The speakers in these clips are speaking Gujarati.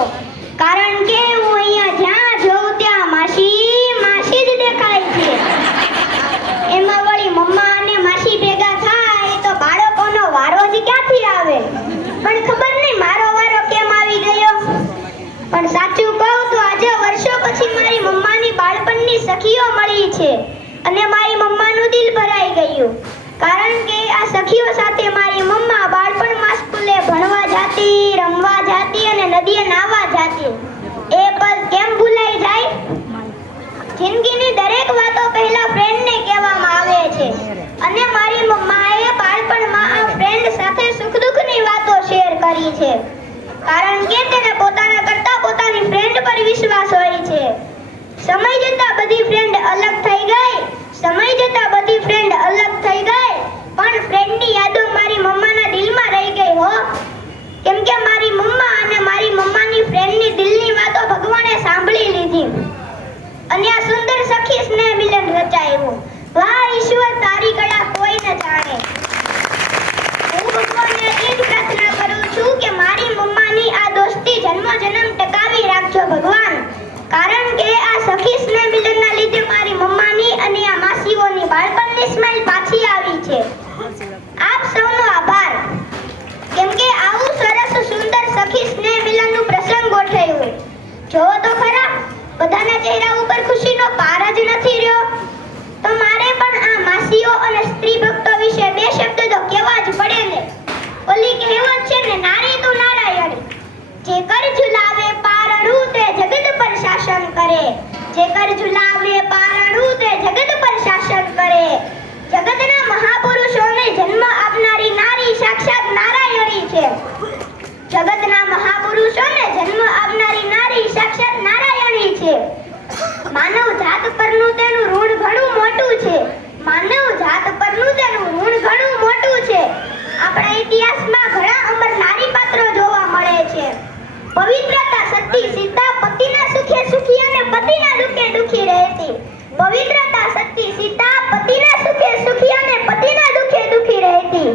ગયો, કારણ કે હું અહીંયા જ્યાં જોઉં ત્યાં માસી જ દેખાય છે. એમાં વળી મમ્મા અને માસી ભેગા થાય તો બાળકોનો વારો જ ક્યાંથી આવે? પણ ખબર નહીં મારો વારો કેમ આવી ગયો. પણ સાચું કહું તો આજે વર્ષો પછી મારી મમ્માની બાળપણની સખીઓ મળી છે અને મારી મમ્માનું દિલ ભરાઈ ગયું, કારણ કે આ સખીઓ સાથે મારી મમ્મા બાળપણમાં સ્કૂલે ભણવા જાતી, રમવા જાતી અને નદીએ નાહવા જાતી. એ પલ કેમ ભૂલાઈ જાય? જિંદગીની દરેક વાતો પહેલા ફ્રેન્ડને કહેવામાં આવે છે અને મારી મમ્માએ બાળપણમાં આ ફ્રેન્ડ સાથે સુખ દુઃખની વાતો શેર કરી છે, કારણ કે તેને પોતાના કરતા પોતાની ફ્રેન્ડ પર વિશ્વાસ હોય છે. સમય જતાં બધી ફ્રેન્ડ અલગ થઈ ગઈ, પણ ફ્રેન્ડની યાદો મારી મમ્માના દિલમાં રહી ગઈ હો. કેમ કે મારી મમ્મા અને મારી મમ્માની ફ્રેન્ડની દિલની વાતો ભગવાને સાંભળી લીધી અને આ સુંદર સખી સ્નેહ મિલન રચાયું. વાહ ઈશ્વર, તારી કળા કોઈ ન જાણે. હું ભગવાનને એટલી જ પ્રાર્થના કરું છું કે મારી મમ્માની આ દોસ્તી જન્મોજન્મ ટકાવી રાખજો ભગવાન, કારણ કે આ સખી સ્નેહ મિલનના લીધે મારી મમ્માની અને આ માસીઓની બાળપણની સ્માઈલ પાછી આવી છે. આપ સૌનો આભાર, કેમ કે આવું સરસ સુંદર સખી સ્નેહ મિલનનું પ્રસંગ ગોઠવ્યું. જોવો તો ખરા, બધાના ચહેરા ઉપર ખુશીનો પાર જ નથી રહ્યો. તો મારે પણ આ માસીઓ અને સ્ત્રી ભક્તો વિશે બે શબ્દ તો કહેવા જ પડે ને. ઓલી કહેવત છે ને, નારી તું નારાયણી, જે કર ઝુલાવે પારણું તે જગત પર શાસન કરે. જે કર ઝુલાવે પારણું તે જગત પર શાસન કરે. જગતના મહાપુરુષોને જન્મ આપનારી નારી સાક્ષાત નારાયણી છે. જગતના મહાપુરુષોને જન્મ આપનારી નારી સાક્ષાત નારાયણી છે. માનવ જાત પરનું તેનું ઋણ ઘણું મોટું છે. આપણા ઇતિહાસમાં ઘણા અમર નારી પાત્રો જોવા મળે છે. પવિત્રતા સતી સીતા પતિના સુખે સુખી અને પતિના દુઃખે દુઃખી રહેતી. પવિત્રતા સતી સીતા પતિના સુખે સુખી અને પતિના દુઃખે દુઃખી રહેતી.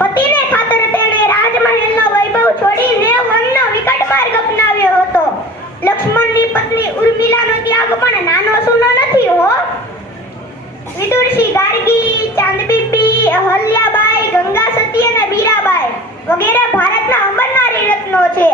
પતિને ખાતર તેણે રાજમહેલનો વૈભવ છોડીને વનનો વિકટ માર્ગ અપનાવ્યો હતો. લક્ષ્મણની પત્ની ઉર્મિલાનો ત્યાગ પણ નાનો સૂનો નથી હો. વિદુરસિંહ ગાર્ગી, ચાંદબીબી, અહલ્યાબાઈ, ગંગા સતી અને મીરાબાઈ વગેરે ભારતના અમર નારી રત્નો છે.